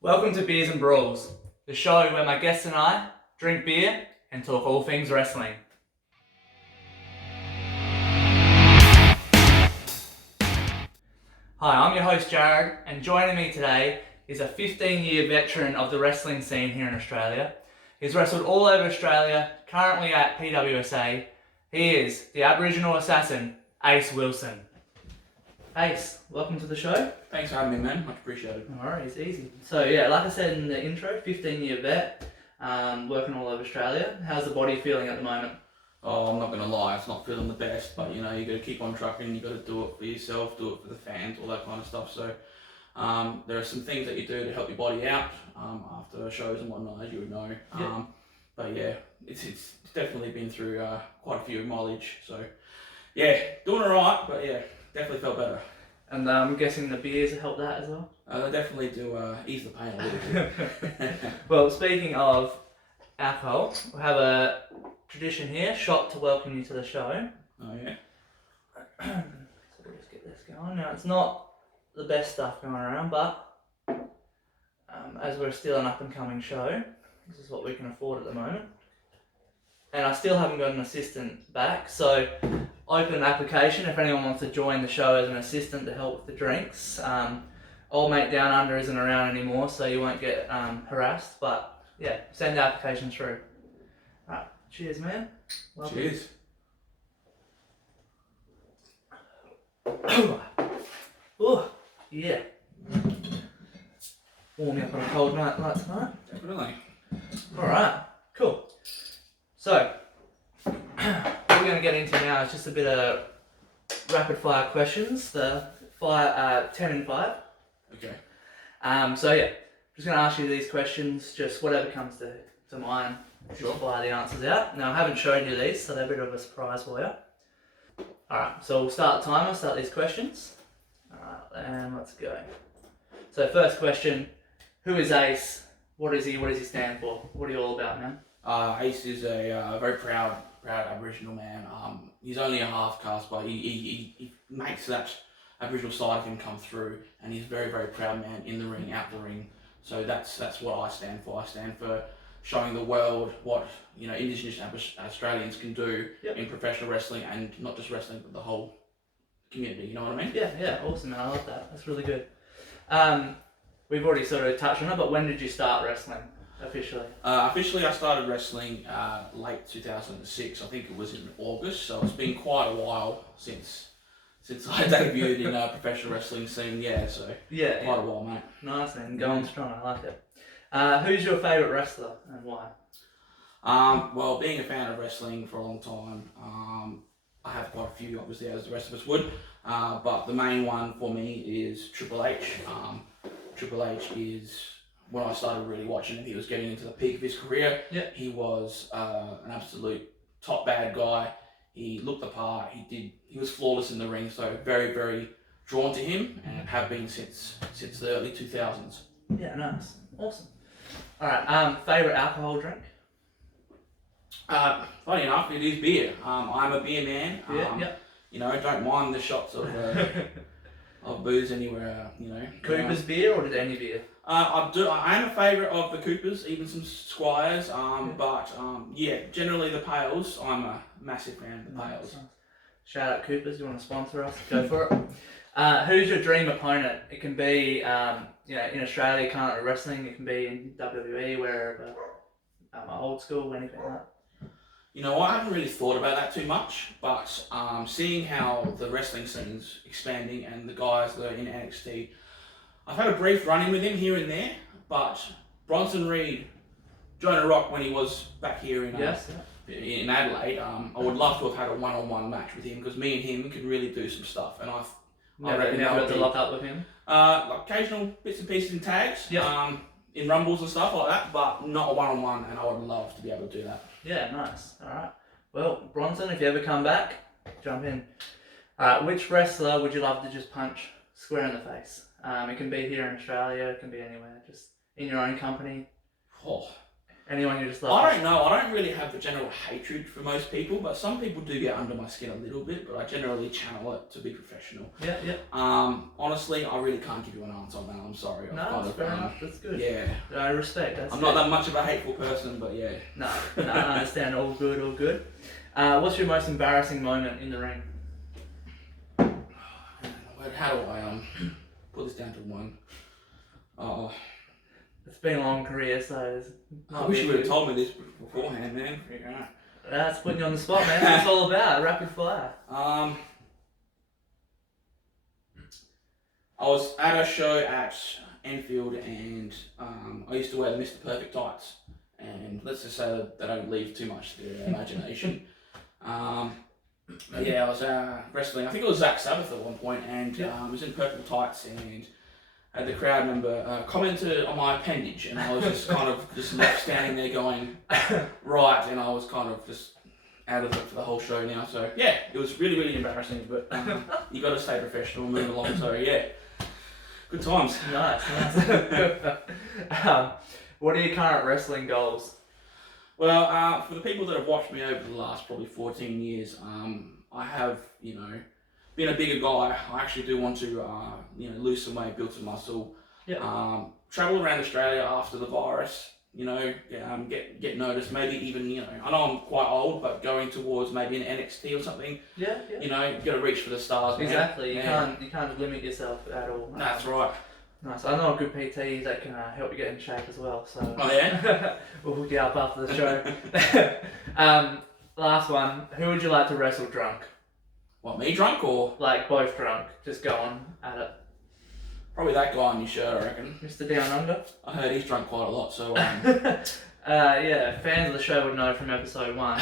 Welcome to Beers and Brawls, the show where my guests and I drink beer and talk all things wrestling. Hi, I'm your host Jared, and joining me today is a 15-year veteran of the wrestling scene here in Australia. He's wrestled all over Australia, currently at PWSA. He is the Aboriginal Assassin, Ace Wilson. Ace, welcome to the show. Thanks for having me, man. Much appreciated. No worries, easy. So yeah, like I said in the intro, 15-year vet, working all over Australia. How's the body feeling at the moment? Oh, I'm not going to lie, it's not feeling the best, but you know, you got to keep on trucking, you got to do it for yourself, do it for the fans, all that kind of stuff. So there are some things that you do to help your body out after shows and whatnot, as you would know. Yeah. But yeah, it's definitely been through quite a few mileage. So yeah, doing alright, but yeah, definitely felt better. And I'm guessing the beers have helped that as well? They definitely do ease the pain a little bit. Well, speaking of alcohol, we have a tradition here, shot to welcome you to the show. Oh yeah. So we'll just get this going. Now, it's not the best stuff going around, but as we're still an up-and-coming show, this is what we can afford at the moment. And I still haven't got an assistant back, so open application if anyone wants to join the show as an assistant to help with the drinks. Old mate down under isn't around anymore, so you won't get harassed, but yeah, send the application through. Alright, cheers man. Welcome. Cheers. Oh, yeah. Warm me up on a cold night like tonight. Definitely. Alright, cool. So, what we're going to get into now is just a bit of rapid fire questions, the 10 and 5. Okay. So yeah, just going to ask you these questions, just whatever comes to mind, Sure. just fire the answers out. Now I haven't showed you these, so they're a bit of a surprise for you. Alright, so we'll start the timer, start these questions. Alright, and let's go. So first question, who is Ace? What is he stand for? What are you all about, man? Ace is a very proud Aboriginal man. He's only a half caste, but he makes that Aboriginal side of him come through, and he's a very, very proud man in the ring, out the ring. So that's what I stand for. I stand for showing the world what Indigenous Australians can do in professional wrestling, and not just wrestling, but the whole community. You know what I mean? Yeah, awesome, man. I love that. That's really good. We've already sort of touched on it, but when did you start wrestling officially? Officially, I started wrestling late 2006. I think it was in August. So it's been quite a while since I debuted in professional wrestling scene. Yeah, so quite a while, mate. Nice, man. Going strong. I like it. Who's your favourite wrestler and why? Well, being a fan of wrestling for a long time, I have quite a few, obviously, as the rest of us would. But the main one for me is Triple H. Triple H is, when I started really watching him, he was getting into the peak of his career. Yeah. He was an absolute top bad guy. He looked the part. He was flawless in the ring. So very, very drawn to him, and have been since the early 2000s. Yeah, nice, awesome. All right, favorite alcohol drink? Funny enough, it is beer. I'm a beer man. Yeah. Don't mind the shots of of booze anywhere. Cooper's beer or did any beer? I am a favourite of the Coopers, even some Squires. But generally the Pales. I'm a massive fan of the Pales. Nice. Shout out Coopers. You want to sponsor us? Go for it. Who's your dream opponent? It can be in Australia, currently wrestling. It can be in WWE, wherever. Old school, anything like that. You know what? I haven't really thought about that too much, but seeing how the wrestling scene's expanding and the guys that are in NXT, I've had a brief run-in with him here and there, but Bronson Reed, Jonah Rock when he was back here in Adelaide, I would love to have had a one-on-one match with him, because me and him can really do some stuff, and I reckon never got to lock up with him? Like occasional bits and pieces in tags, in rumbles and stuff like that, but not a one-on-one, and I would love to be able to do that. Yeah, nice. Alright. Well, Bronson, if you ever come back, jump in. Alright, which wrestler would you love to just punch square in the face? It can be here in Australia, it can be anywhere, just in your own company. Oh, Anyone you just love? I don't know. I don't really have the general hatred for most people, but some people do get under my skin a little bit. But I generally channel it to be professional. Yeah. Honestly, I really can't give you an answer on that. I'm sorry. No, that's fair enough. That's good. Yeah. I respect. I'm not that much of a hateful person, but yeah. No, I understand. All good. What's your most embarrassing moment in the ring? How do I put this down to one? Oh. It's been a long career, so I wish you would have told me this beforehand, man. Yeah. That's putting you on the spot, man. That's what it's all about. Rapid fire. I was at a show at Enfield, and I used to wear the Mr. Perfect tights, and let's just say that they don't leave too much to the imagination. Yeah, I was wrestling. I think it was Zach Sabbath at one point, and I was in purple tights, and had the crowd member commented on my appendage, and I was just kind of just left standing there going, right, and I was kind of just out of it for the whole show now. So yeah, it was really, really embarrassing, but you got to stay professional and move along. So yeah, good times. Nice. What are your current wrestling goals? Well, for the people that have watched me over the last probably 14 years, I have, been a bigger guy. I actually do want to, lose some weight, build some muscle. Yep. Travel around Australia after the virus, get noticed. Maybe even, I know I'm quite old, but going towards maybe an NXT or something. Yeah. You got to reach for the stars. Exactly. Man. You can't limit yourself at all. That's right. Nice. I know a good PT that can help you get in shape as well. So. Oh yeah. We'll hook you up after the show. Last one. Who would you like to wrestle drunk? What, me drunk or? Like both drunk, just going at it. Probably that guy on your shirt, I reckon. Mr. Down Under. I heard he's drunk quite a lot, so. Yeah, fans of the show would know from episode 1.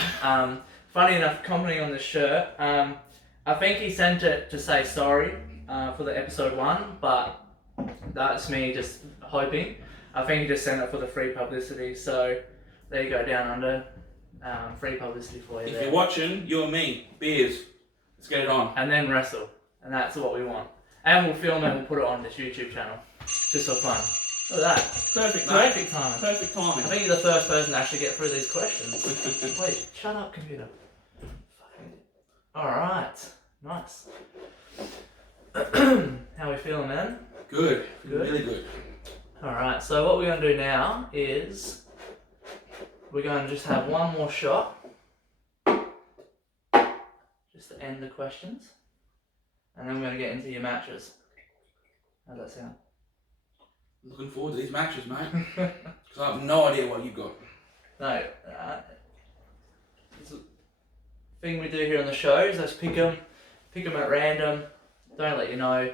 Funny enough, commenting on this shirt, I think he sent it to say sorry for the episode 1, but that's me just hoping. I think he just sent it for the free publicity, so there you go, Down Under. Free publicity for you. If there. you're watching, you and me, beers. Let's get it on. And then wrestle. And that's what we want. And we'll film it and we'll put it on this YouTube channel. Just for fun. Look at that. Perfect, mate. Perfect timing. Perfect timing. I think you're the first person to actually get through these questions. Wait, shut up, computer. Alright. Nice. How we feeling, man? Good. Good? Really good. Alright, so what we're going to do now is we're going to just have one more shot. Just to end the questions. And then we're going to get into your matches. How's that sound? Looking forward to these matches, mate. Because I have no idea what you've got. No. It's a thing we do here on the show is just pick them at random. Don't let you know.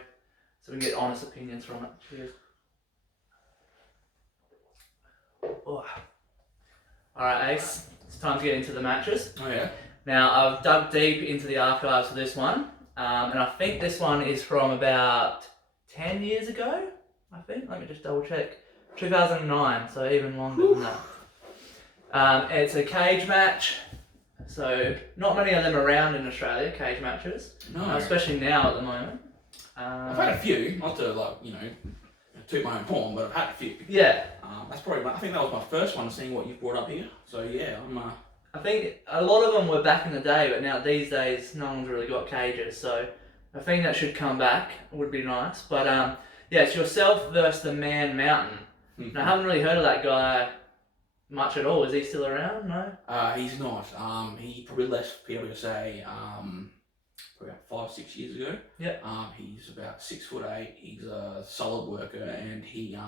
So we can get honest opinions from it. Cheers. Oh. Alright, Ace. It's time to get into the matches. Oh, yeah? Now, I've dug deep into the archives for this one. And I think this one is from about 10 years ago, I think. Let me just double check. 2009, so even longer than that. It's a cage match. So, not many of them around in Australia, cage matches. No. Especially now at the moment. I've had a few, not to toot my own horn, but I've had a few. Yeah. That's probably, I think that was my first one, seeing what you've brought up here. So yeah, I think a lot of them were back in the day, but now these days no one's really got cages, so I think that should come back. Would be nice. But yeah, it's yourself versus the Man Mountain. Mm-hmm. Now, I haven't really heard of that guy much at all. Is he still around? No? He's not. He probably left PWSA probably about 5-6 years ago. Yeah. He's about 6'8". He's a solid worker, and he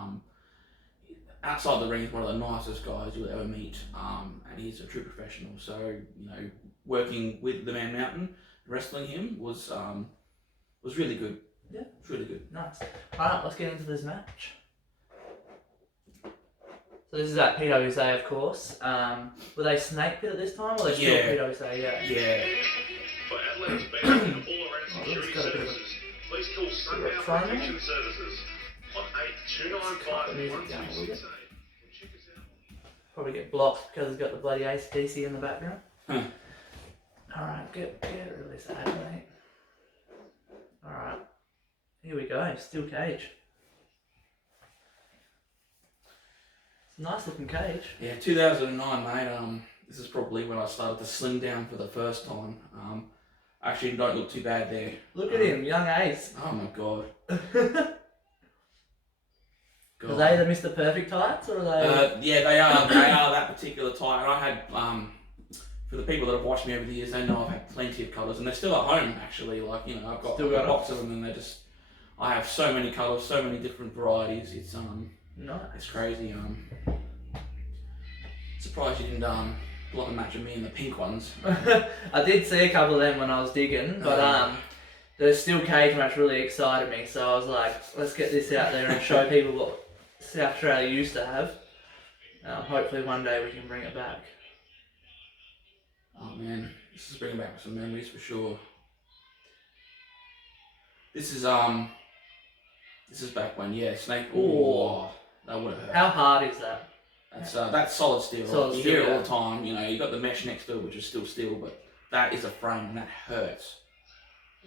outside the ring, he's one of the nicest guys you'll ever meet. And he's a true professional. So working with the Man Mountain, wrestling him was really good. Yeah. It's really good. Nice. Alright, let's get into this match. So this is at PWSA, of course. Were they Snake Pit at this time, or they still PWSA? Yeah. For Adelaide's best and all around security services, please call Sundown Protection Services on 8295 Probably get blocked because it's got the bloody AC/DC in the background. Alright, get rid of this ad, mate. Alright. Here we go, steel cage. It's a nice looking cage. Yeah, 2009, mate. This is probably when I started to slim down for the first time. Actually, don't look too bad there. Look at him, young ace. Oh my god. Are they the Mr. Perfect tights, or are they? Yeah, they are. They are that particular type. And I had, for the people that have watched me over the years, they know I've had plenty of colours, and they're still at home actually. Like, you know, I've got a box of them, and they're just. I have so many colours, so many different varieties. It's Nice. It's crazy. Surprised you didn't block a match of me in the pink ones. I did see a couple of them when I was digging, but the steel cage match really excited me, so I was like, let's get this out there and show people what South Australia used to have. Hopefully one day we can bring it back. Oh man, this is bringing back some memories for sure. This is back when, yeah, Snake. Oh, that would have hurt. How hard is that? That's solid steel. Solid you steel, hear it yeah. all the time. You know, you got the mesh next to it, which is still steel, but that is a frame, and that hurts.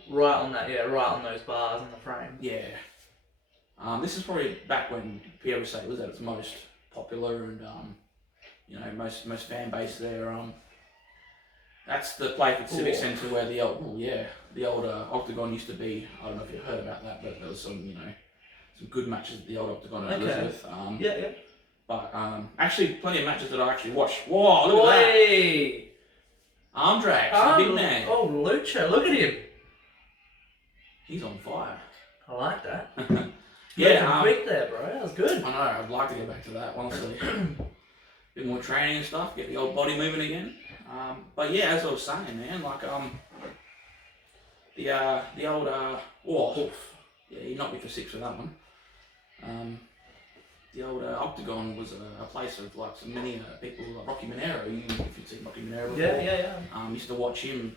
Right on that, yeah, right on those bars in the frame. Yeah. This is probably back when PLC was at its most popular, and you know, most fan base there. That's the Playford Civic Centre where the old Octagon used to be. I don't know if you've heard about that, but there was some, you know, some good matches at the old Octagon at Elizabeth. Yeah. But actually, plenty of matches that I actually watched. Whoa, look at that! Arm drags, big man. Oh, Lucha, look at him. He's on fire. I like that. Yeah, quick there, bro. That was good. I know. I'd like to get back to that, honestly. Bit more training and stuff, get the old body moving again. But yeah, as I was saying, man, like the old yeah, he knocked me for 6 with that one. The old Octagon was a place of like so many people, like Rocky Monero. If you've seen Rocky Monero before, Yeah. Used to watch him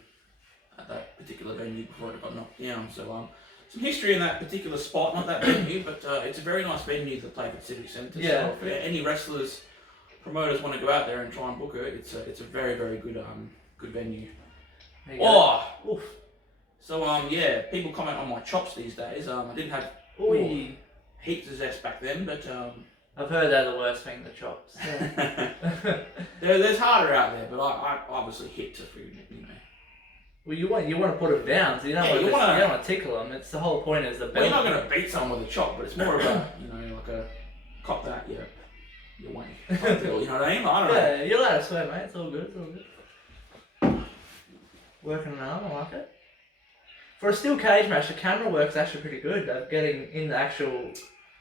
at that particular venue before it got knocked down. So some history in that particular spot, not that venue, but it's a very nice venue, the Playford Civic Centre. Yeah. So if any wrestlers, promoters want to go out there and try and book it, it's a very, very good good venue. Oof. So yeah, people comment on my chops these days. I didn't have heaps of zest back then, but I've heard they're the worst thing, the chops. there's harder out there, but I obviously hit to food, you know. Well, you want to put them down, so you don't want to tickle them. It's the whole point is the belt. Well, you're not going to beat someone with a chop, but it's more of a, you know, like a cop that, yeah, you're wank. You know what I mean? I don't know. Yeah, you're allowed to swear, mate. It's all good. It's all good. Working an arm, I like it. For a steel cage match, the camera work's actually pretty good. Getting in the actual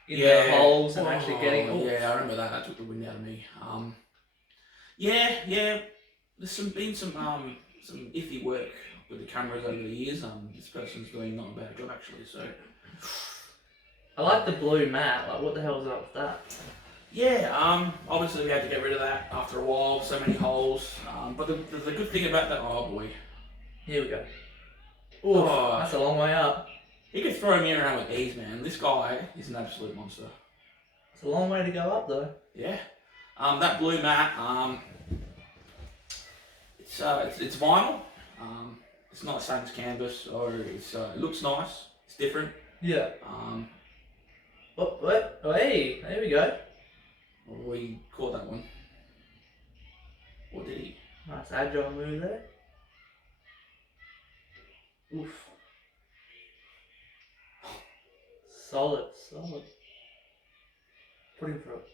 the holes and actually getting. Yeah, I remember that. That took the wind out of me. Yeah. There's been some iffy work with the cameras over the years. This person's doing not a bad job actually. So. I like the blue mat. Like, what the hell is up with that? Yeah. Obviously we had to get rid of that after a while. So many holes. But the good thing about that. Oh boy. Here we go. Ooh, that's a long way up. He could throw me around with ease, man. This guy is an absolute monster. It's a long way to go up, though. Yeah. That blue mat, it's vinyl. It's not the same as canvas, or it looks nice. It's different. Yeah. Hey, there we go. Well, he caught that one. Or did he? Nice agile move there. Oof. Solid. Put him through it.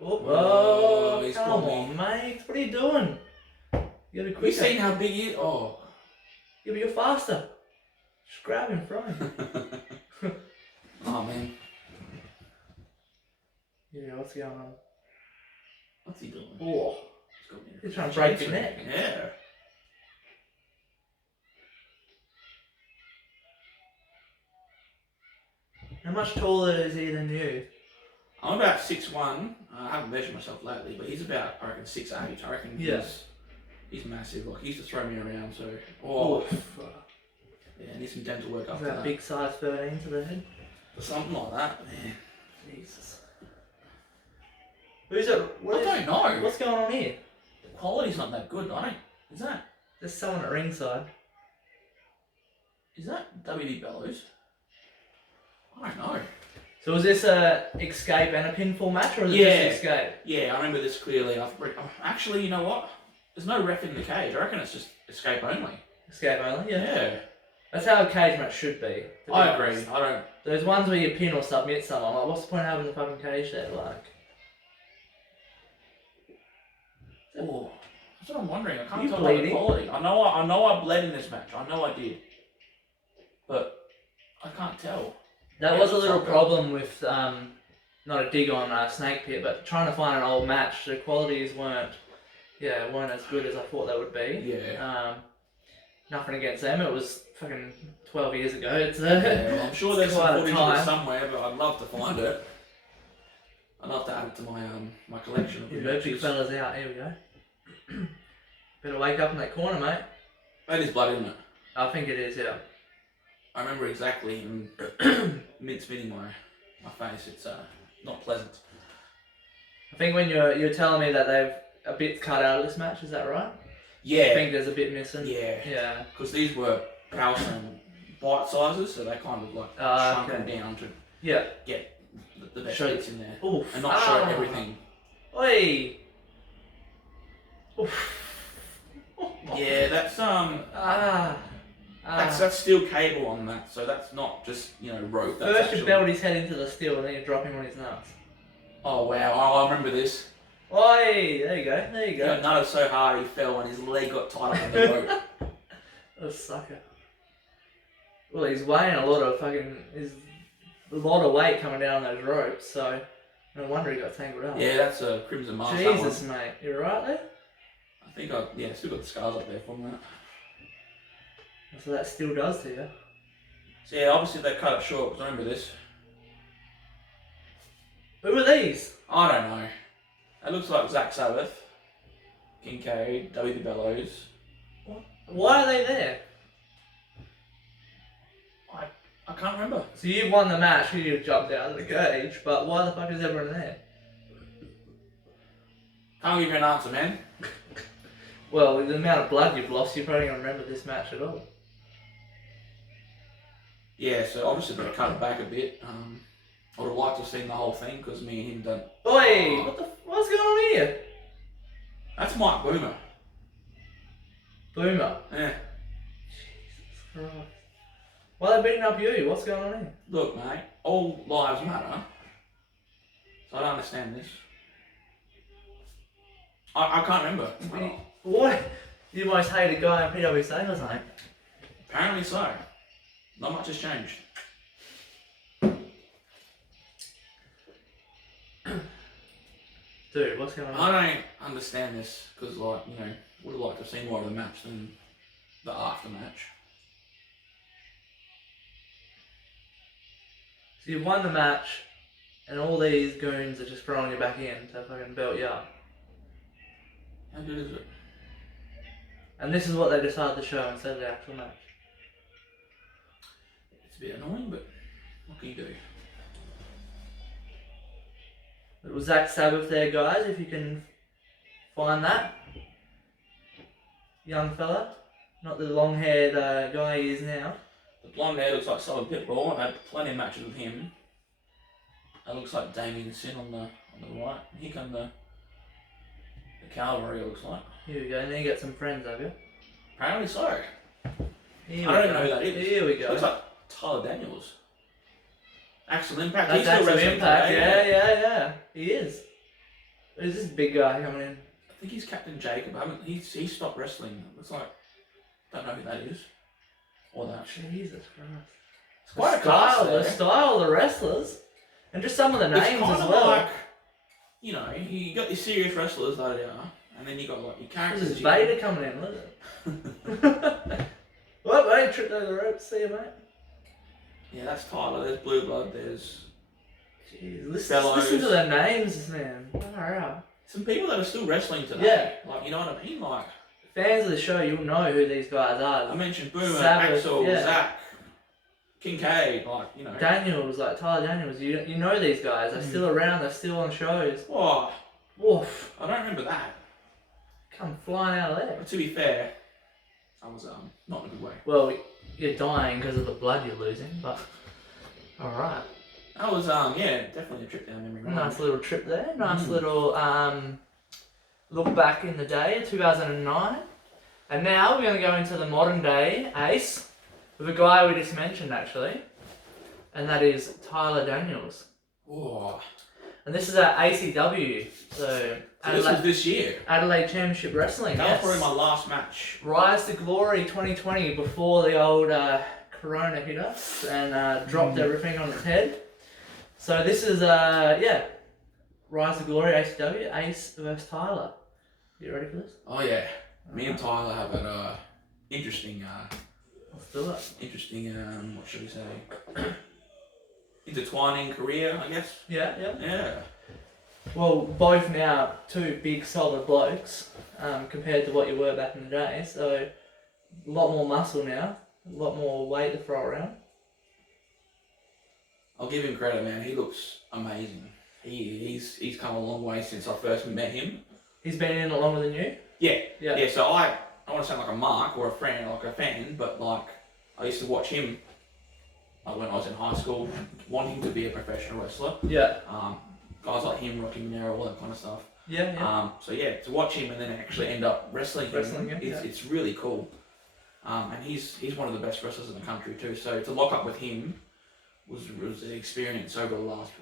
Oh, come on, mate. What are you doing? You gotta be quicker. You seen how big he is? Oh. Yeah, but you're faster. Just grab him, throw him. Oh, man. Yeah, what's going on? What's he doing? Oh. He's trying to break your neck. Yeah. How much taller is he than you? I'm about 6'1". I haven't measured myself lately, but he's about, I reckon, 6'8". I reckon he's massive. Like, he used to throw me around, so... Yeah, need some dental work after that. Big size 13 to the head? Something like that, man. Jesus. Who's it? I don't know. What's going on here? The quality's not that good, Is that? There's someone at ringside. Is that WD Bellows? I don't know. So was this a escape and a pinfall match, or was it Yeah. just escape? Yeah, I remember this clearly. Actually, you know what? There's no ref in the cage. I reckon it's just escape only. Escape only, yeah. Yeah. That's how a cage match should be. I agree. I don't. Those ones where you pin or submit someone, like, what's the point of having the fucking cage there? Like, Oh, that's what I'm wondering. I can't You tell by the bleeding? quality. I know I bled in this match. I know I did, but I can't tell. that Yeah, was a it's little like problem with, not a dig on Snake Pit, but trying to find an old match, the qualities weren't as good as I thought they would be. Yeah. Nothing against them, it was fucking 12 years ago. It's Yeah, well, I'm sure there's quite some a footage of time. it somewhere, but I'd love to find it. I'd love to add it to my collection of Here good we go, big matches. fella's out, here we go. Better wake up in that corner, mate. That is blood, isn't it? I think it is, yeah. I remember exactly him mince-meating my face. It's not pleasant. I think when you're telling me that they've a bit cut out of this match, is that right? I Yeah. think there's a bit missing. Yeah. Yeah. Because these were power stone bite sizes, so they kind of like shrunk them down to Yeah. get the best Show- bits in there. Oof. And not show everything. Oi. Oof. Yeah, that's that's steel cable on that, so that's not just rope. That's First actually... you belt his head into the steel and then you drop him on his nuts. Oh wow! I remember this. Oi! There you go. There you He go. got nutted so hard he fell and his leg got tied up in the rope. A sucker. Well, he's weighing a lot of weight coming down those ropes, so no wonder he got tangled up. Yeah, that's a Crimson Mars. Jesus, mate, you right there? I think still got the scars up there from that. That's what that still does to you. So yeah, obviously they cut it short, because I remember this. Who are these? I don't know. It looks like Zach Sabbath, Kincaid, W. Bellows. Why are they there? I can't remember. So you've won the match, you jumped out of the cage, but why the fuck is everyone there? Can't give you an answer, man. Well, with the amount of blood you've lost, you probably don't remember this match at all. Yeah, so obviously they cut it back a bit. I would have liked to have seen the whole thing, because me and him don't... Oi! What's going on here? That's Mike Boomer. Boomer. Yeah. Jesus Christ. Why are they beating up you? What's going on here? Look, mate, all lives matter. So I don't understand this. I can't remember. What? You most hated guy in PW Sales, mate. Apparently so. Not much has changed. Dude, what's going on? I don't understand this, because would have liked to have seen more of the match than the after match. So you've won the match, and all these goons are just throwing you back in to fucking belt you up. How good is it? And this is what they decided to show instead of the actual match. It's a bit annoying, but what can you do? It was Zach Sabbath there, guys, if you can find that. Young fella. Not the long-haired guy he is now. The blonde hair looks like Southern Pitbull. I've had plenty of matches with him. That looks like Damien Sin on the right. Here come the cavalry, it looks like. Here we go, now you got some friends, have you? Apparently so. Here I we don't even go. know who that is. Here we go. Looks like Tyler Daniels. Axel Impact. That's He's still Axel wrestling Impact, today, yeah. He is. Who's this big guy coming in? I think he's Captain Jacob. He stopped wrestling. Looks like, don't know who that is. Or that. Jesus Christ. It's quite a cast there. The style of the wrestlers. And just some of the names It's kind as of well. like, you got these serious wrestlers that are, and then you got like your characters. This is Vader coming in, look at it. What, mate? Tripped over the ropes, see you, mate. Yeah, that's Tyler. There's Blue Blood. There's Jeez, listen Bellows. to their names, man. Far out. some people that are still wrestling today. Yeah. Like, you know what I mean? Like, Fans of the show, you'll know who these guys I are. mentioned Boomer, Savage, Axel, yeah. Zach, Kincaid, like, Daniels, like Tyler Daniels, you know these guys. They're still around, they're still on shows. Oh, Woof. I don't remember that. Come flying out of there. But to be fair, I was not in a good way. Well, you're dying because of the blood you're losing, but alright. That was definitely a trip down memory lane. Nice little trip there. Nice little look back in the day, 2009. And now we're going to go into the modern day Ace with a guy we just mentioned actually, and that is Tyler Daniels. Oh. And this is at ACW, so This was this year. Adelaide Championship Wrestling. That Yes. was probably my last match. Rise to Glory 2020 before the old Corona hit us and dropped everything on its head. So this is Rise to Glory ACW Ace versus Tyler. You ready for this? Oh yeah. Me and Tyler have an interesting Let's do it. interesting what should we say? Intertwining career, I guess. Yeah. Yeah. Well, both now two big solid blokes compared to what you were back in the day. So a lot more muscle now, a lot more weight to throw around. I'll give him credit, man. He looks amazing. He's come a long way since I first met him. He's been in it longer than you? Yeah. So I want to sound like a mark or a friend, like a fan, but like I used to watch him when I was in high school, wanting to be a professional wrestler. Yeah. Guys like him, Rocky Minero, all that kind of stuff. Yeah. So yeah, to watch him and then actually end up wrestling him, him, it's really cool. And he's one of the best wrestlers in the country too. So to lock up with him was an experience over the last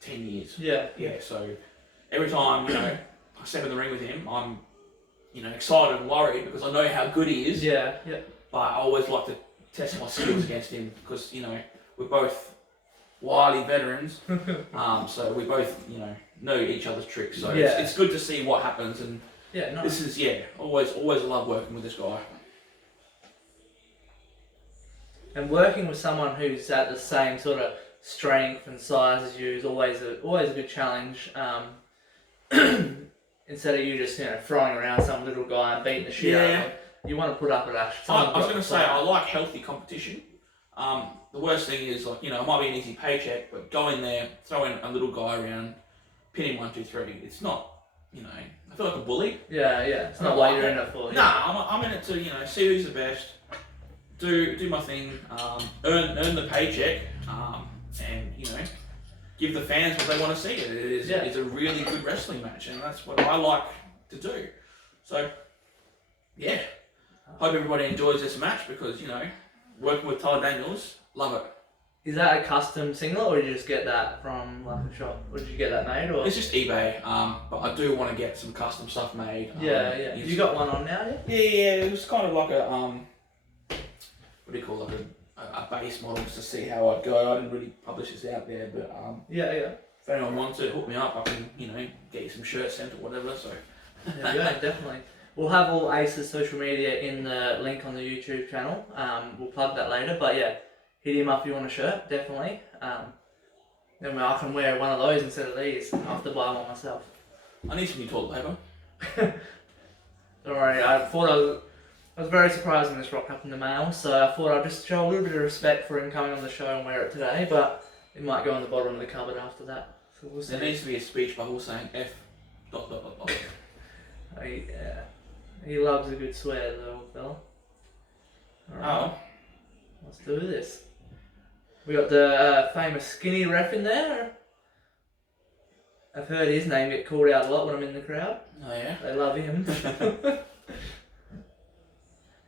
10 years. Yeah. So every time I step in the ring with him, I'm excited and worried because I know how good he is. Yeah. But I always like to test my skills against him because we're both wily veterans. So we both know each other's tricks. So it's good to see what happens. And nice. this is always love working with this guy. And working with someone who's at the same sort of strength and size as you is always a good challenge. Instead of you just throwing around some little guy and beating the shit out of him, you want to put up an action. I was going to say I like healthy competition. The worst thing is it might be an easy paycheck, but go in there, throw in a little guy around, pin him 1, 2, 3. It's not I feel like a bully. Yeah. It's not what you're in it for. Nah, I'm in it to see who's the best, do my thing, earn the paycheck, and give the fans what they want to see. It's a really good wrestling match, and that's what I like to do. So, yeah, hope everybody enjoys this match because working with Tyler Daniels, love it. Is that a custom singlet, or did you just get that from like a shop? Or did you get that made, or? It's just eBay, but I do want to get some custom stuff made. Yeah. You got one on now, yeah? Yeah. It was kind of like a what do you call it? A base model just to see how I'd go. I didn't really publish this out there, but Yeah. if anyone wants it, hook me up. I can get you some shirts sent or whatever. So Yeah, definitely. We'll have all Ace's social media in the link on the YouTube channel. We'll plug that later, but yeah, hit him up if you want a shirt, definitely. Then I can wear one of those instead of these. I have to buy one myself. I need some new toilet paper. Don't worry, I was very surprised when this rocked up in the mail, so I thought I'd just show a little bit of respect for him coming on the show and wear it today, but it might go on the bottom of the cupboard after that. So we'll see. There needs to be a speech bubble saying F ... He loves a good swear, though, fella. Alright, let's do this. We got the famous skinny ref in there. I've heard his name get called out a lot when I'm in the crowd. Oh yeah? They love him.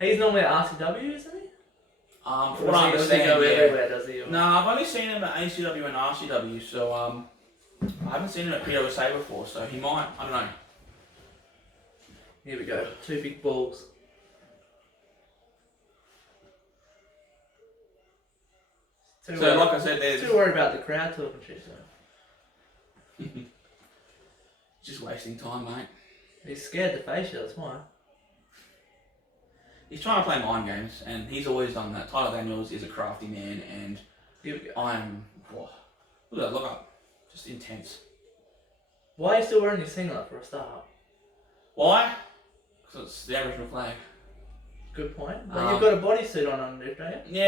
He's normally at RCW, isn't he? From what I understand, does he go everywhere, does he? No, I've only seen him at ACW and RCW, so I haven't seen him at PWSA before, so he might, I don't know. Here we go, 2 big balls. Like I said, there's... Too worried about the crowd talking shit, so. Just wasting time, mate. He's scared to face you, that's why. He's trying to play mind games, and he's always done that. Tyler Daniels is a crafty man, and I am... look at that, look up. Just intense. Why are you still wearing your singlet for a start? Why? Because it's the Aboriginal flag. Good point. But you've got a bodysuit on underneath, don't you?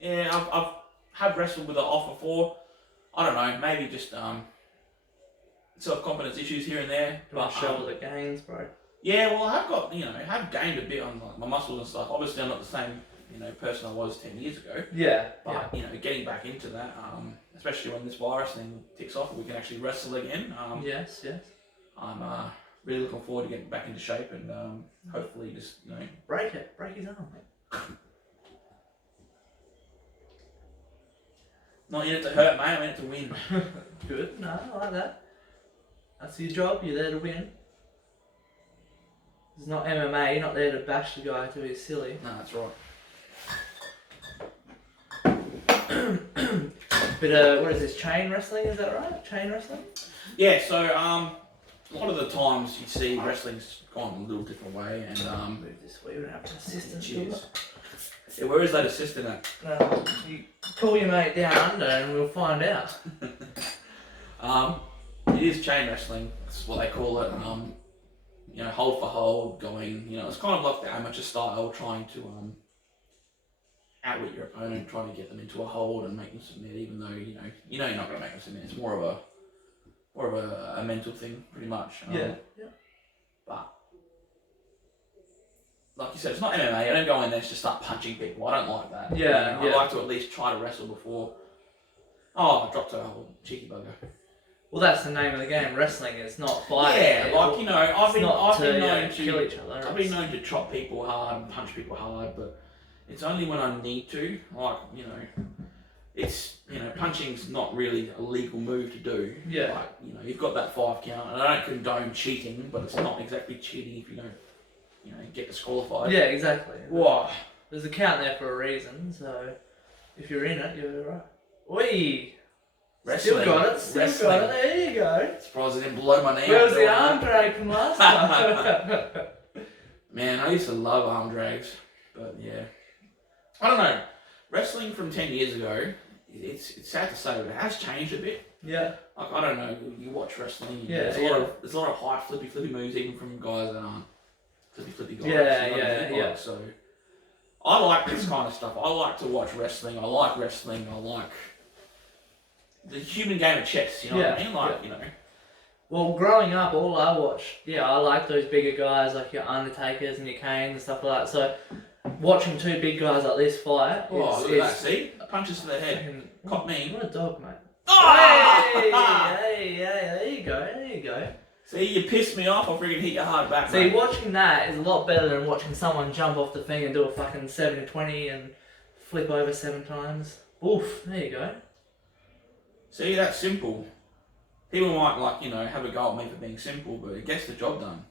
Yeah. I've have wrestled with it off before. I don't know, maybe just self-confidence issues here and there. But show the gains, bro. Yeah, well, I have got, I have gained a bit on like, my muscles and stuff. Obviously, I'm not the same person I was 10 years ago. Yeah. But getting back into that, especially when this virus thing ticks off and we can actually wrestle again. Yes. I'm really looking forward to getting back into shape and hopefully just break his arm. Not in it to hurt, mate. I'm in it to win. Good. No, I like that. That's your job. You're there to win. It's not MMA. You're not there to bash the guy till he's silly. No, that's right. But what is this? Chain wrestling? Is that right? Chain wrestling? Yeah. So a lot of the times you see wrestling's gone a little different way, and Move this way. We don't have an assistant. cheers. Yeah, where is that assistant at? You call your mate down under and we'll find out. It is chain wrestling. That's what they call it. Hold for hold, going. It's kind of like the amateur style, trying to outwit your opponent, trying to get them into a hold and make them submit, even though you're not going to make them submit. It's more of a mental thing, pretty much. Yeah. But like you said, it's not MMA. I don't go in there to just start punching people. I don't like that. Yeah. I like to at least try to wrestle before. Oh, I dropped a whole cheeky bugger. Well, that's the name of the game. Wrestling is not fighting. Yeah, I've been known to kill each other. I've been known to chop people hard and punch people hard, but it's only when I need to. It's punching's not really a legal move to do. Yeah. You've got that 5 count, and I don't condone cheating, but it's not exactly cheating if you don't, get disqualified. Yeah, exactly. Whoa. There's a count there for a reason, so if you're in it, you're right. Oi! Wrestling. Still got it. There you go. Surprised I didn't blow my knee. Where was the arm drag from last time? Man, I used to love arm drags, but yeah. I don't know. Wrestling from 10 years ago, it's sad to say, but it has changed a bit. Yeah. I don't know. You watch wrestling. Yeah. There's a lot of high flippy moves, even from guys that aren't flippy guys. Yeah. So I like this kind of stuff. I like to watch wrestling. I like wrestling. I like the human game of chess. You know what I mean? Well, growing up, all I watched, I like those bigger guys, like your Undertakers and your Kanes and stuff like that. So watching two big guys like this fight look at that, see? Punches to the head. Caught me. What a dog, mate. Oh! Hey, there you go. See, you pissed me off, I'll freaking hit you hard back, See, mate. watching that is a lot better than watching someone jump off the thing and do a fucking 720 and flip over 7 times. Oof, there you go. See, that's simple. People might, have a go at me for being simple, but it gets the job done.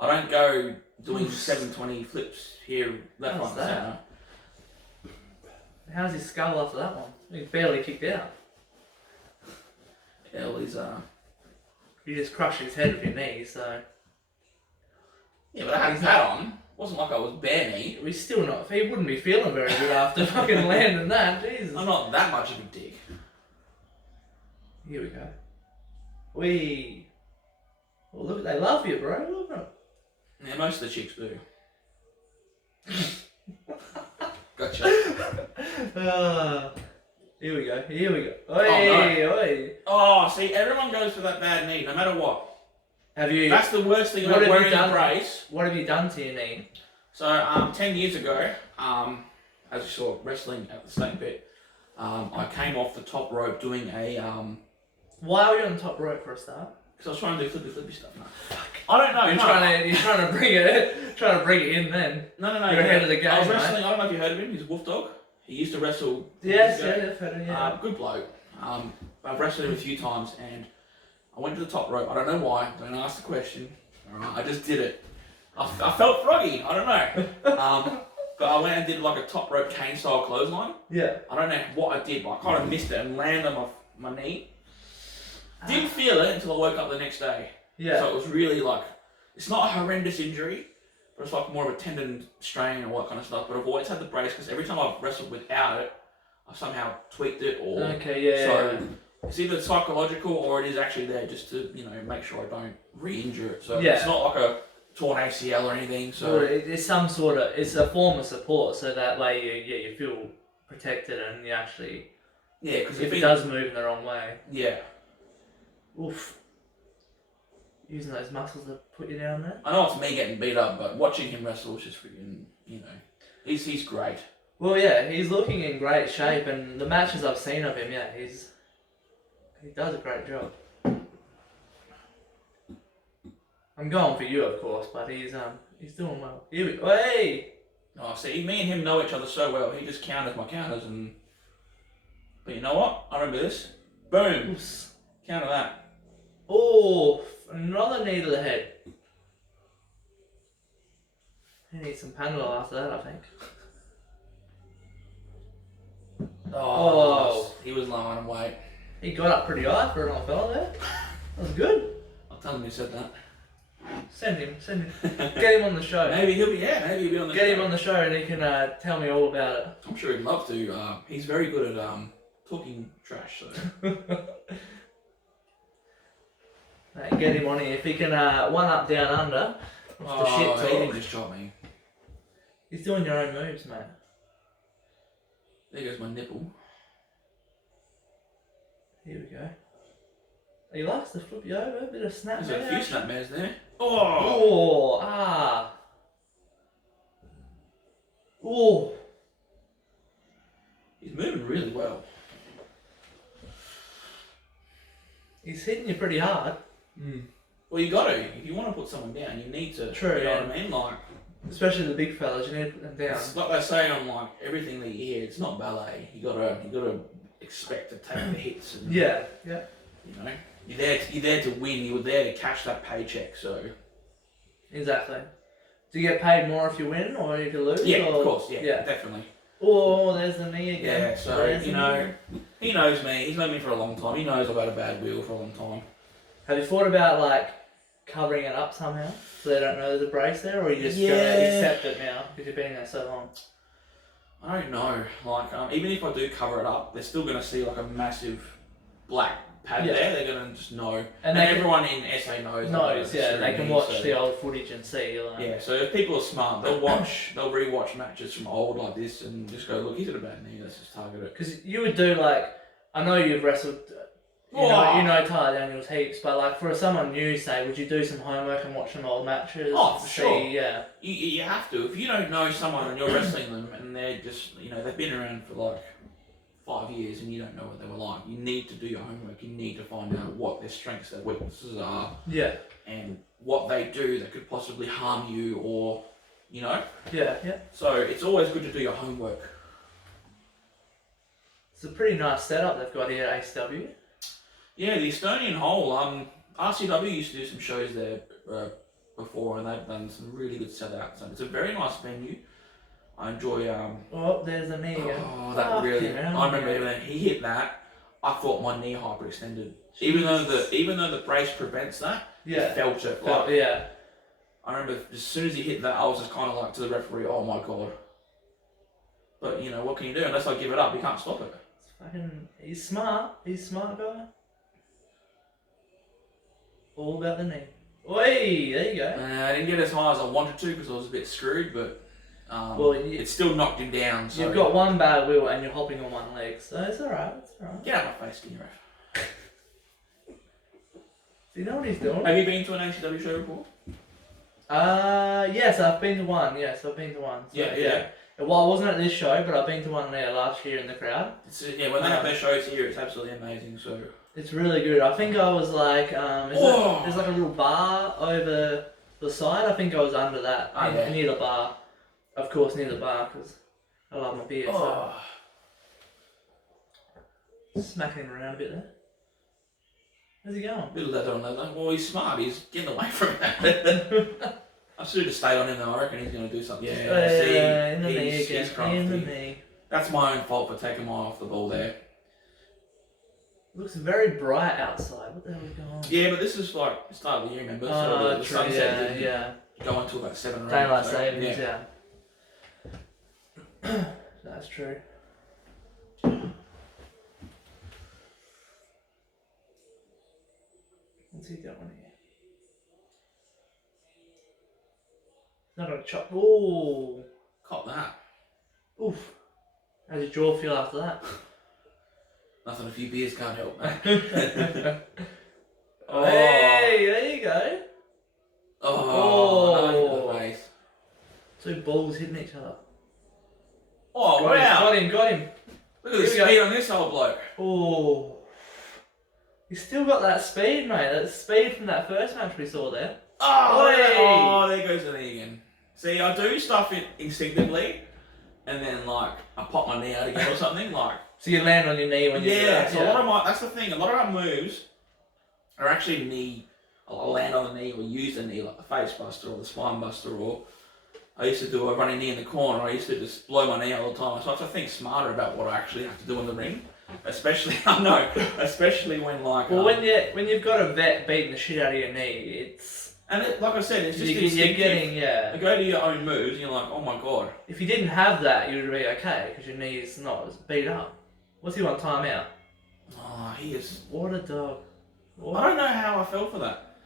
I don't go doing 720 flips here, left, right, and centre. How's his skull after that one? He barely kicked out. Yeah, well, You just crushed his head with your knee, so... Yeah, but I had that on. It wasn't like I was bare knee. He's still not... He wouldn't be feeling very good after fucking landing that, Jesus. I'm not that much of a dick. Here we go. Well, look, they love you, bro. Look at them. Yeah, most of the chicks do. Gotcha. Here we go. Oi. Oh, see, everyone goes for that bad knee, no matter what. Have you... That's the worst thing about wearing a brace. What have you done to your knee? So, 10 years ago, as you saw, wrestling at the Snake Pit, I came off the top rope doing a... Why were you on the top rope for a start? Because I was trying to do flippy stuff. No. I don't know. You're trying to bring it in then. No. You're ahead of the game. I was wrestling. I don't know if you heard of him. He's a Wolf Dog. He used to wrestle. Yes, I've heard of him. Good bloke. I've wrestled him a few times, and I went to the top rope. I don't know why. Don't ask the question. Alright, I just did it. I felt froggy. I don't know. But I went and did like a top rope cane style clothesline. Yeah. I don't know what I did, but I kind of missed it and landed on my knee. Didn't feel it until I woke up the next day. Yeah. So it was really it's not a horrendous injury, but it's like more of a tendon strain and all that kind of stuff. But I've always had the brace because every time I've wrestled without it, I've somehow tweaked it or... Okay, yeah. So it's either psychological or it is actually there just to, make sure I don't re-injure it. So it's not like a torn ACL or anything. So well, it's some sort of... It's a form of support so that way you feel protected and you actually... Yeah, because if it does move in the wrong way. Yeah. Oof. Using those muscles to put you down there. I know it's me getting beat up, but watching him wrestle is just freaking, he's great. Well, yeah, he's looking in great shape, and the matches I've seen of him, yeah, he does a great job. I'm going for you, of course, but he's doing well. Here we go. Hey! Oh, see, me and him know each other so well. He just counters my counters, and but you know what? I remember this. Boom. Oops. Counter that. Oh, another knee to the head. He needs some Panadol after that, I think. Oh. He was low on weight. He got up pretty high for an old fella there. That was good. I'll tell him you said that. Send him. Get him on the show. Maybe he'll be on the show. Get him on the show and he can tell me all about it. I'm sure he'd love to. He's very good at talking trash. So. Right, get him on here. If he can one up down under. The shit talk. He didn't just chop me. He's doing your own moves, mate. There goes my nipple. Here we go. He likes to flip you over, a bit of snap. There's a few snapmares there. Oh, ah. Oh. He's moving really well. He's hitting you pretty hard. Well, you got to. If you want to put someone down, you need to. True, You know yeah. what I mean? Like, especially the big fellas, you need to put them down. it's like they say on like everything that you hear. It's not ballet. You gotta expect to take the hits. And, Yeah. You know, you're there to win. You were there to cash that paycheck. So. Exactly. Do you get paid more if you win or if you lose? Yeah, or? of course. Yeah, definitely. Oh, there's the knee again. Yeah, so There's you the know, knee. he knows me. He's known me for a long time. He knows I've had a bad wheel for a long time. Have you thought about like covering it up somehow so they don't know there's a brace there, or you just Yeah. gonna accept it now because you've been there so long? I don't know. Like, even if I do cover it up, they're still gonna see like a massive black pad Yeah. there. They're gonna just know, And and they can- everyone in SA knows. Yeah, they can watch so, the old footage and see. Like, Yeah, so if people are smart, they'll rewatch matches from old like this and just go, look, he's got a bad knee. Let's just target it. because you would do like, I know you've wrestled. You know Tyler Daniels heaps, but like for someone new, say, would you do some homework and watch some old matches? Oh, for to sure. See, yeah. You have to. If you don't know someone and you're wrestling them and they're just, they've been around for like 5 years and you don't know what they were like, you need to do your homework. You need to find out what their strengths, their weaknesses are, Yeah. and what they do that could possibly harm you or, Yeah. So it's always good to do your homework. It's a pretty nice setup they've got here at ACW. Yeah, the Estonian Hole, RCW used to do some shows there before and they've done some really good sellouts. And it's a very nice venue. I enjoy... Oh, there's a knee again. Oh, that really... I remember when he hit that, I thought my knee hyperextended. Even though the brace prevents that, Yeah. it felt it. Like, Yeah. I remember as soon as he hit that, I was just kind of like to the referee, oh my god. But, what can you do? Unless I give it up, you can't stop it. He's smart. He's a smart guy. All about the knee. Oi, there you go. I didn't get as high as I wanted to because I was a bit screwed, but it still knocked him down. So. You've got one bad wheel and you're hopping on one leg, so it's alright. Get out of my face, skinny ref. Do you know what he's doing? Have you been to an ACW show before? Yes, I've been to one. So, Yeah. Well, I wasn't at this show, but I've been to one there last year in the crowd. When they have their shows here, it's absolutely amazing. So it's really good. I think I was like, there's like a little bar over the side. I think I was under that, near the bar. Of course, near the bar, because I love my beer. So. Smacking him around a bit there. How's he going? Bit of leather on leather. Well, he's smart. He's getting away from that. I should have stayed on him though. I reckon he's going to do something. Yeah, in the knee again. He's crafty. In the knee. That's my own fault for taking my eye off the ball there. Looks very bright outside. What the hell is going on? Yeah, but this is like the start of the year, remember? So the sunset didn't go until about 7 or 8. Daylight savings, yeah. That's true. What's he doing here? Not gonna chop. Ooh. Cop that. Oof. How's your jaw feel after that? Nothing a few beers can't help, mate. Oh. Hey, there you go. Oh, no, face. Two balls hitting each other. Oh, Got wow. him, got him. Look at the Here we speed on this old bloke. Oh. He's still got that speed, mate. That speed from that first match we saw there. Oh, there goes the knee again. See, I do stuff instinctively, and then, like, I pop my knee out again or something, like... So you land on your knee when you do that? So a lot of my... That's the thing. A lot of our moves are actually knee... I'll land on the knee or use the knee, like the face buster or the spine buster, or... I used to do a running knee in the corner. I used to just blow my knee all the time. So I have to think smarter about what I actually have to do in the ring. Especially, I know, especially when like... Well, when you've got a vet beating the shit out of your knee, it's... And like I said, it's just you're instinctive. getting, yeah. You go to your own moves and you're like, oh my god. If you didn't have that, you would be okay, because your knee's not as beat up. What's he want, timeout? Oh, he is... What a dog. What? I don't know how I fell for that.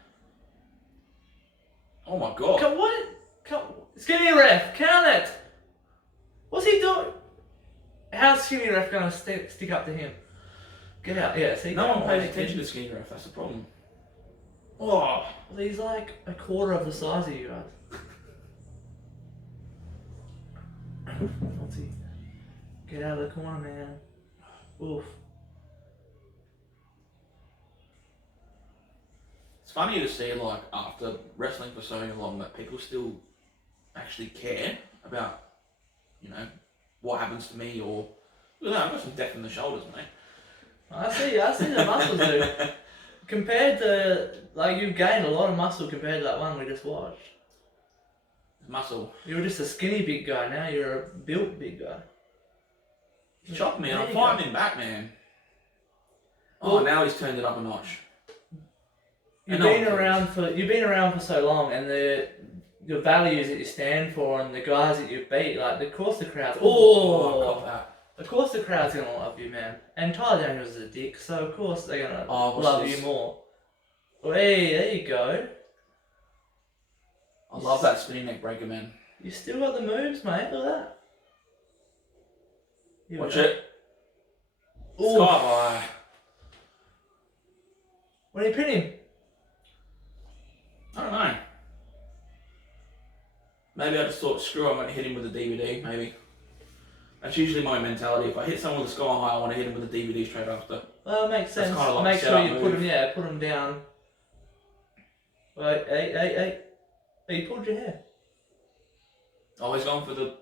Oh my god. Come, what? Come, skinny ref, count it! What's he doing? How's skinny ref going to stick up to him? Get out, yeah, see? No one pays attention to skinny ref, that's the problem. Oh. Well, he's like a quarter of the size of you guys. What's he? Get out of the corner, man. Oof. It's funny to see, like, after wrestling for so long, that people still actually care about, you know, what happens to me, or... Look at that, I've got some depth in the shoulders, mate. I see the muscles, dude. Compared to, like, you've gained a lot of muscle compared to that one we just watched. Muscle. You were just a skinny big guy, now you're a built big guy. He chopped me and There I'm you fighting go. him back, man. Oh, Well, now he's turned it up a notch. You've And no been one around for so long, and your values that you stand for, and the guys that you beat, like, of course the crowd's... Oh, cop that. Of course the crowd's gonna love you, man. And Tyler Daniels is a dick, so of course they're gonna what's love this? you more. Well, hey, there you go. I love that spinning neck breaker, man. You still got the moves, mate. Look at that. Here we Watch go. it. Ooh. Skyby. When you pin him? I don't know. Maybe I just thought, screw it, I'm going to hit him with a DVD, maybe. That's usually my mentality. If I hit someone with a sky high, I want to hit him with a DVD straight after. Well, it makes sense. kinda like Make a sure setup you move. put him down. Wait, hey. Hey, you pulled your hair. Oh, he's going for the...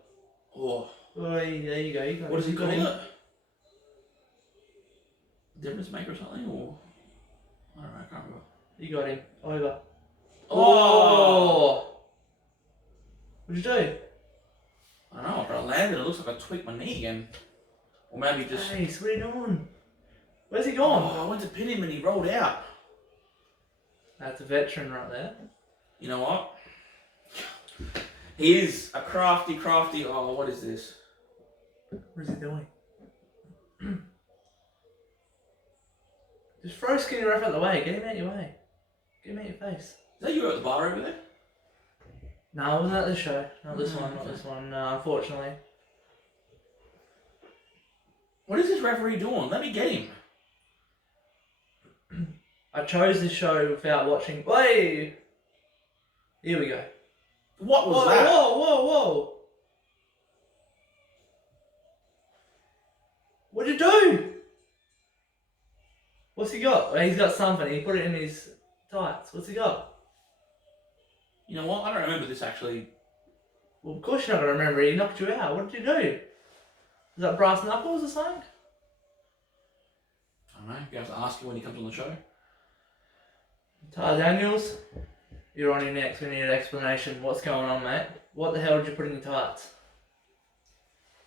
Oh. Oh, there you go. You got What does he call him. it? Difference maker or something? Or... I don't know, I can't remember. You got him. Over. Oh! What'd you do? I don't know, but I landed, it looks like I tweaked my knee again. Or maybe just... Hey, what are you doing? Where's he gone? Oh, I went to pin him and he rolled out. That's a veteran right there. You know what? He is a crafty... Oh, what is this? What is he doing? Just throw Skinny Ref out the way. Get him out your way. Get him out your face. Is that you at the bar over there? No, I wasn't at this show. Not this one, not this one. No, unfortunately. What is this referee doing? Let me get him. I chose this show without watching. Wait! Here we go. What was Whoa, that? whoa! What'd you do? What's he got? Well, he's got something. He put it in his tights. What's he got? You know what? I don't remember this actually. Well, of course you're not going to remember. He knocked you out. What did you do? Is that brass knuckles or something? I don't know. You have to ask him when he comes on the show. Tyler Daniels, you're on your next. We need an explanation. What's going on, mate? What the hell did you put in your tights?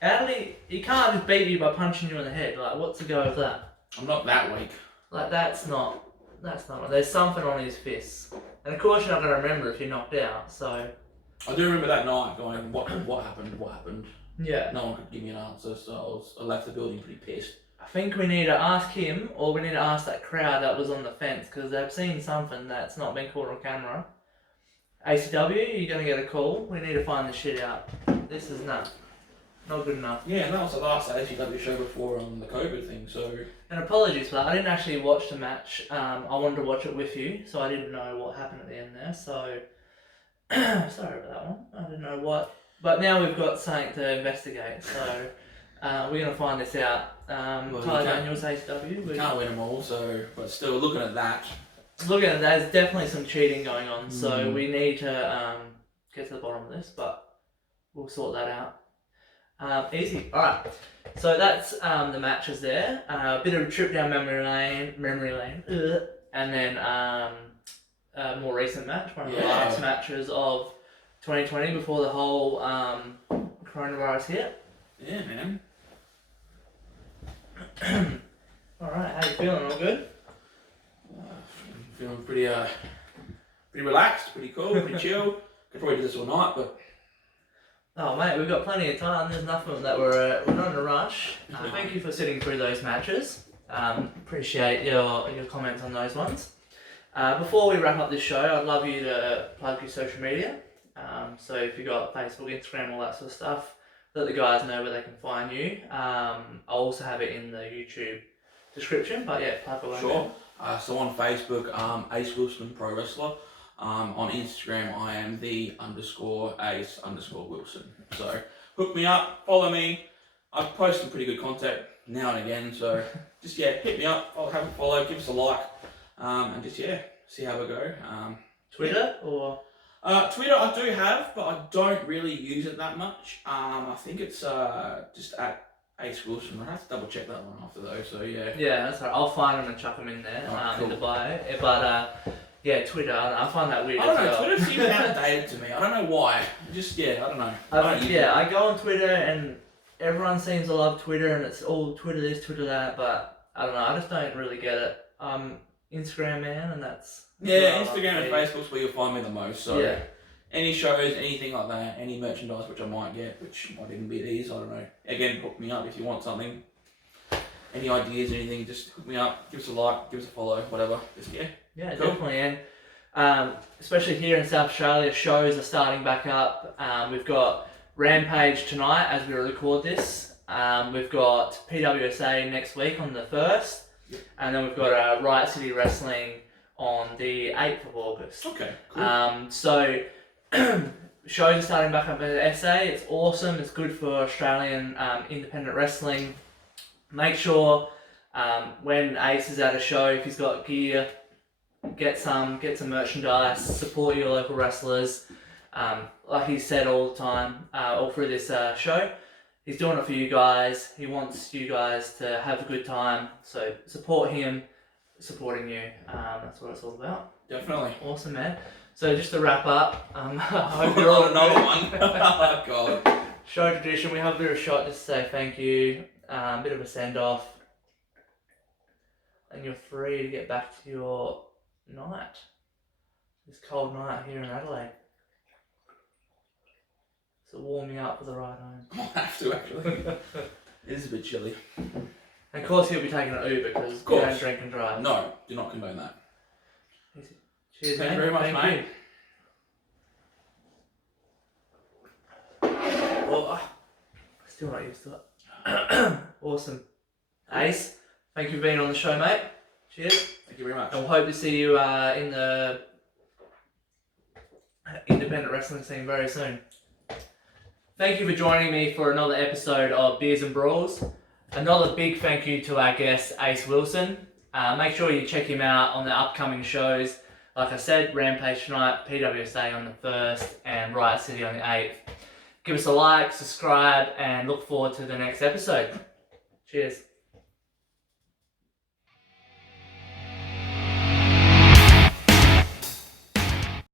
How did he can't just beat you by punching you in the head. Like, what's the go with that? I'm not that weak. Like, that's not. There's something on his fists. And of course you're not going to remember if you're knocked out, so... I do remember that night going, what happened? Yeah. No one could give me an answer, so I left the building pretty pissed. I think we need to ask him, or we need to ask that crowd that was on the fence, because they've seen something that's not been caught on camera. ACW, you're going to get a call. We need to find this shit out. This is not good enough. Yeah, and that was the last ACW show before the COVID thing, so... And apologies for that. I didn't actually watch the match. I wanted to watch it with you, so I didn't know what happened at the end there. So sorry about that one. I didn't know what But now we've got something to investigate, so we're going to find this out. Tyler Daniels, ACW. We can't win them all, so but still looking at that. Looking at that, there's definitely some cheating going on, so we need to get to the bottom of this, but we'll sort that out. Easy. Alright, so that's the matches there. A bit of a trip down memory lane, and then a more recent match, one of the last matches of 2020 before the whole coronavirus hit. Yeah, man. Alright, how you feeling? All good? Feeling pretty relaxed, pretty cool, pretty chill. Could probably do this all night, but Oh mate, we've got plenty of time. There's nothing that we're not in a rush. Thank you for sitting through those matches. Appreciate your comments on those ones. Before we wrap up this show, I'd love you to plug your social media. So if you've got Facebook, Instagram, all that sort of stuff, let the guys know where they can find you. I'll also have it in the YouTube description, but yeah, plug away. sure. So on Facebook, Ace Wilson Pro Wrestler. On Instagram, I am _Ace_Wilson. So hook me up, follow me. I post some pretty good content now and again. So just hit me up. I'll have a follow, give us a like, and just see how we go. Twitter or Twitter I do have, but I don't really use it that much. I think it's just at Ace Wilson. I have to double check that one after though. So yeah, that's right. I'll find them and chuck them in there in the bio. But yeah, Twitter. I find that weird. I don't know. as well. Twitter seems outdated to me. I don't know why. Just I don't know. I go on Twitter and everyone seems to love Twitter and it's all Twitter this, Twitter that. But I don't know. I just don't really get it. Instagram man, and that's Instagram and Facebook's where you'll find me the most. So yeah. any shows, anything like that, any merchandise which I might get, which might even be these. I don't know. Again, hook me up if you want something. Any ideas, anything, just hook me up. Give us a like, give us a follow, whatever. Just Yeah, cool. definitely. And especially here in South Australia, shows are starting back up. We've got Rampage tonight as we record this. We've got PWSA next week on the 1st. And then we've got Riot City Wrestling on the 8th of August. Okay, cool. So shows are starting back up at SA. It's awesome. It's good for Australian independent wrestling. Make sure when Ace is at a show, if he's got gear, get some merchandise, support your local wrestlers. Like he said all the time, all through this show, he's doing it for you guys. He wants you guys to have a good time. So support him, supporting you. That's what it's all about. Definitely. Awesome, man. So just to wrap up, I hope You're you're all another good. one. Oh God. Show tradition, we have a bit of a shot just to say thank you. A bit of a send off. And you're free to get back to your night. This cold night here in Adelaide. So warm you up for the ride home. I'll have to actually. It is a bit chilly. And of course he'll be taking an Uber because you don't drink and drive. No, do not condone that. Cheers, Thank man. you very much, Thank mate. You. Well, still not used to it. Awesome. Ace, thank you for being on the show, mate. Cheers. Thank you very much. And we'll hope to see you in the independent wrestling scene very soon. Thank you for joining me for another episode of Beers and Brawls. Another big thank you to our guest, Ace Wilson. Make sure you check him out on the upcoming shows. Like I said, Rampage tonight, PWSA on the 1st, and Riot City on the 8th. Give us a like, subscribe, and look forward to the next episode. Cheers.